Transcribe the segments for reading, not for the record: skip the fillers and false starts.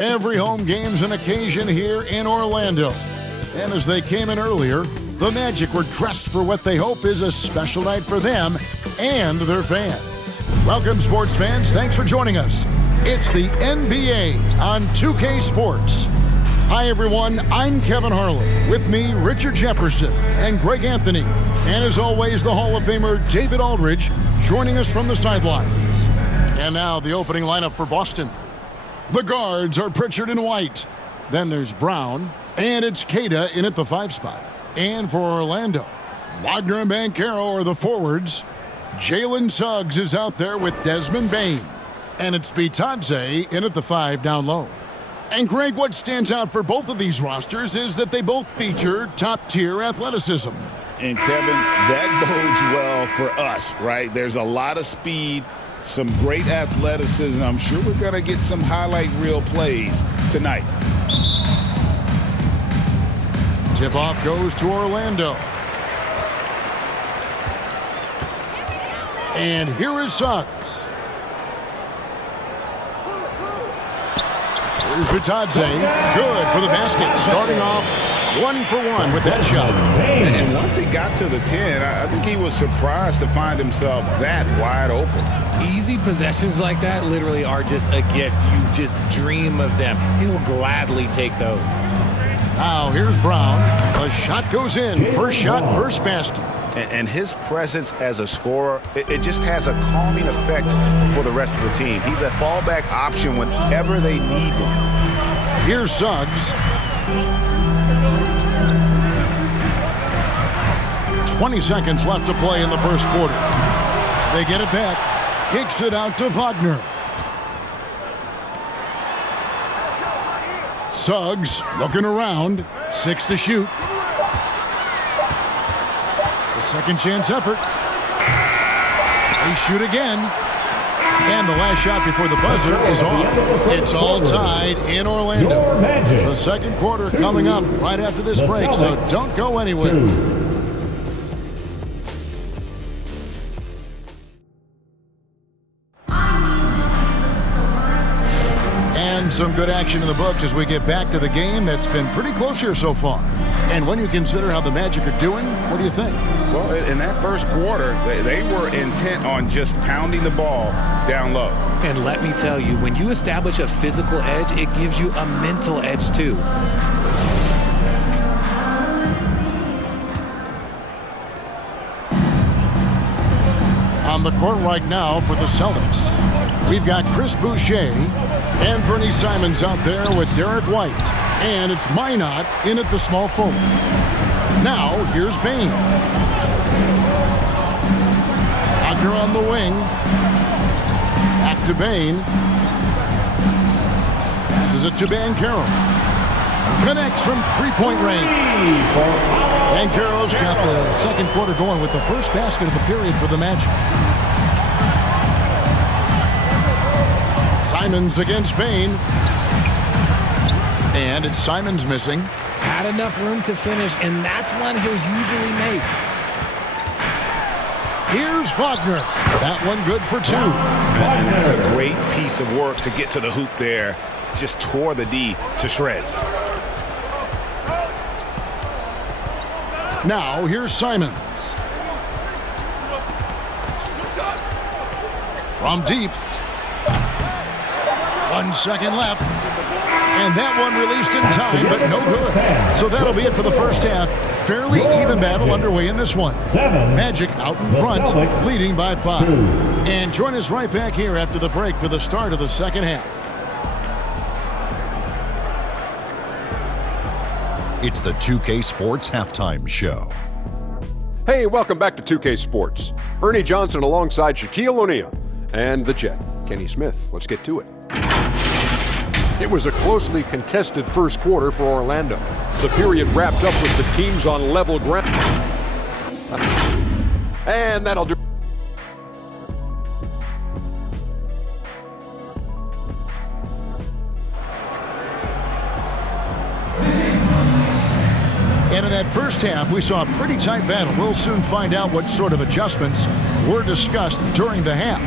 Every home game's an occasion here in Orlando. And as they came in earlier, the Magic were dressed for what they hope is a special night for them and their fans. Welcome, sports fans. Thanks for joining us. It's the NBA on 2K Sports. Hi, everyone. I'm Kevin Harlan. With me, Richard Jefferson and Greg Anthony. And as always, the Hall of Famer David Aldridge joining us from the sidelines. And now the opening lineup for Boston. The guards are Pritchard and White. Then there's Brown, and it's Queta in at the 5 spot. And for Orlando, Wagner and Banchero are the forwards. Jalen Suggs is out there with Desmond Bane. And it's Bitadze in at the 5 down low. And Greg, what stands out for both of these rosters is that they both feature top-tier athleticism. And Kevin, that bodes well for us, right? There's a lot of speed, some great athleticism. I'm sure we're going to get some highlight reel plays tonight. Tip-off goes to Orlando. And here is Suggs. Here's Bitadze. Good for the basket. Starting off 1 for 1 with that shot. And once he got to the 10, I think he was surprised to find himself that wide open. Easy possessions like that literally are just a gift. You just dream of them. He'll gladly take those. Now here's Brown. A shot goes in. First shot, first basket. And his presence as a scorer, it just has a calming effect for the rest of the team. He's a fallback option whenever they need one. Here's Suggs. 20 seconds left to play in the first quarter. They get it back. Kicks it out to Wagner. Suggs looking around. 6 to shoot. The second chance effort. They shoot again. And the last shot before the buzzer is off. It's all tied in Orlando. The second quarter coming up right after this break, so don't go anywhere. And some good action in the books as we get back to the game that's been pretty close here so far. And when you consider how the Magic are doing, what do you think? Well, in that first quarter, they were intent on just pounding the ball down low. And let me tell you, when you establish a physical edge, it gives you a mental edge too. On the court right now for the Celtics, we've got Chris Boucher, Anfernee Simons out there with Derrick White, and it's Minot in at the small forward. Now, here's Bane. Wagner on the wing. Back to Bane. Passes it to Banchero. Connects from three-point range. Banchero's got the second quarter going with the first basket of the period for the Magic. Simons against Bane. And it's Simons missing. Had enough room to finish, and that's one he'll usually make. Here's Wagner. That one good for 2. And that's a great piece of work to get to the hoop there. Just tore the D to shreds. Now here's Simons. From deep. 1 second left. And that one released in time, but no good. So that'll be it for the first half. Fairly even battle underway in this one. Magic out in front, leading by 5. And join us right back here after the break for the start of the second half. It's the 2K Sports Halftime Show. Hey, welcome back to 2K Sports. Ernie Johnson alongside Shaquille O'Neal and the Jet, Kenny Smith. Let's get to it. It was a closely contested first quarter for Orlando. The period wrapped up with the teams on level ground. And that'll do. And in that first half, we saw a pretty tight battle. We'll soon find out what sort of adjustments were discussed during the half.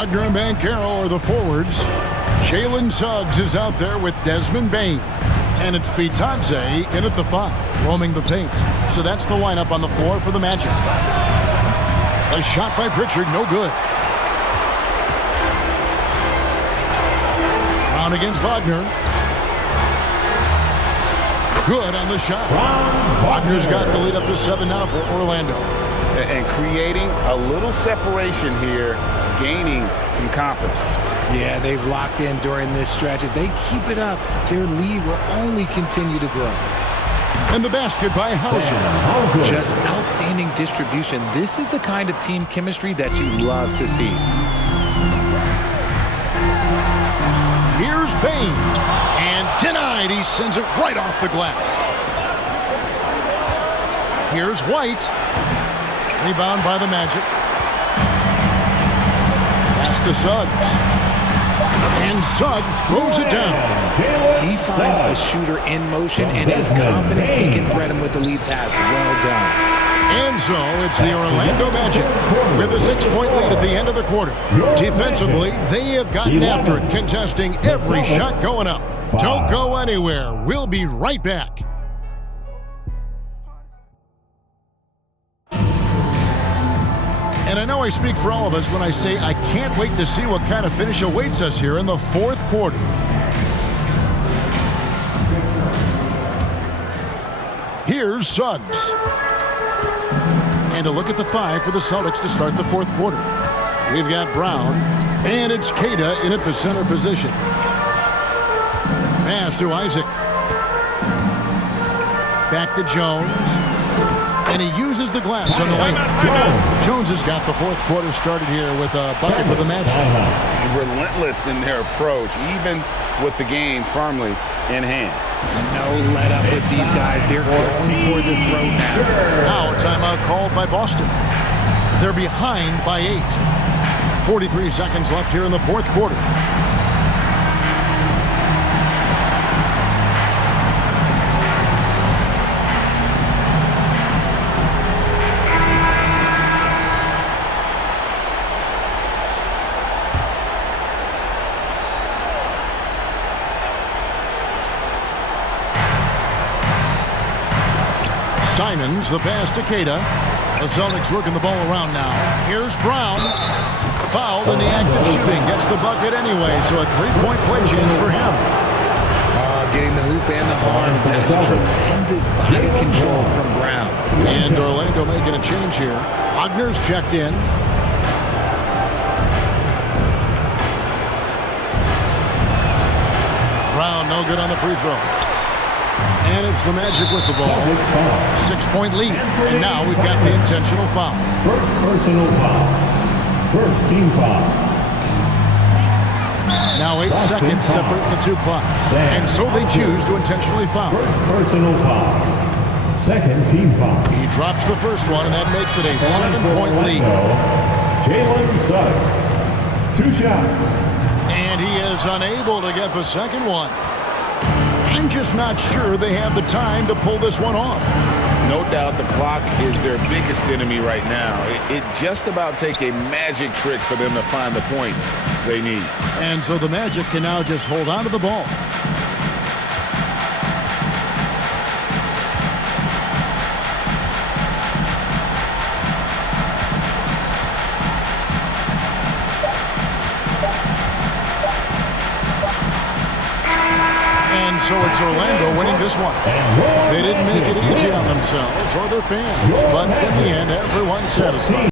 Wagner and Banchero are the forwards. Jalen Suggs is out there with Desmond Bain. And it's Bitadze in at the 5, roaming the paint. So that's the lineup on the floor for the Magic. A shot by Pritchard, no good. Brown against Wagner. Good on the shot. Wagner's got the lead up to 7 now for Orlando. And creating a little separation here, gaining some confidence. Yeah, they've locked in during this stretch. If they keep it up, their lead will only continue to grow. And the basket by Hauser. Just outstanding distribution. This is the kind of team chemistry that you love to see. Here's Bain. And denied. He sends it right off the glass. Here's White. Rebound by the Magic. Pass to Suggs. And Suggs throws it down. He finds a shooter in motion and is confident he can thread him with the lead pass. Well done. And so it's the Orlando Magic with a 6-point lead at the end of the quarter. Defensively, they have gotten after it, contesting every shot going up. Don't go anywhere. We'll be right back. And I know I speak for all of us when I say I can't wait to see what kind of finish awaits us here in the fourth quarter. Here's Suggs. And a look at the 5 for the Celtics to start the fourth quarter. We've got Brown, and it's Queta in at the center position. Pass to Isaac. Back to Jones. And he uses the glass on the way. Jones has got the fourth quarter started here with a bucket for the Magic. Relentless in their approach, even with the game firmly in hand. No let up with these guys. They're going for the throw now. Now a timeout called by Boston. They're behind by 8. 43 seconds left here in the fourth quarter. Simons, the pass to Queta. The Celtics working the ball around now. Here's Brown. Fouled in the act of shooting. Gets the bucket anyway, so a 3-point play chance for him. Getting the hoop and the arm. That's tremendous body control from Brown. And Orlando making a change here. Wagner's checked in. Brown no good on the free throw. And it's the Magic with the ball. 6-point lead. And now we've got the intentional foul. First personal foul. First team foul. Now 8 seconds separate the two clocks. And so they choose to intentionally foul. First personal foul. Second team foul. He drops the first one, and that makes it a 7-point lead. Jaylen Suggs. 2 shots. And he is unable to get the second one. I'm just not sure they have the time to pull this one off. No doubt the clock is their biggest enemy right now. It just about take a magic trick for them to find the points they need. And so the Magic can now just hold on to the ball. So it's Orlando winning this one. They didn't make it easy on themselves or their fans, but in the end, everyone's satisfied.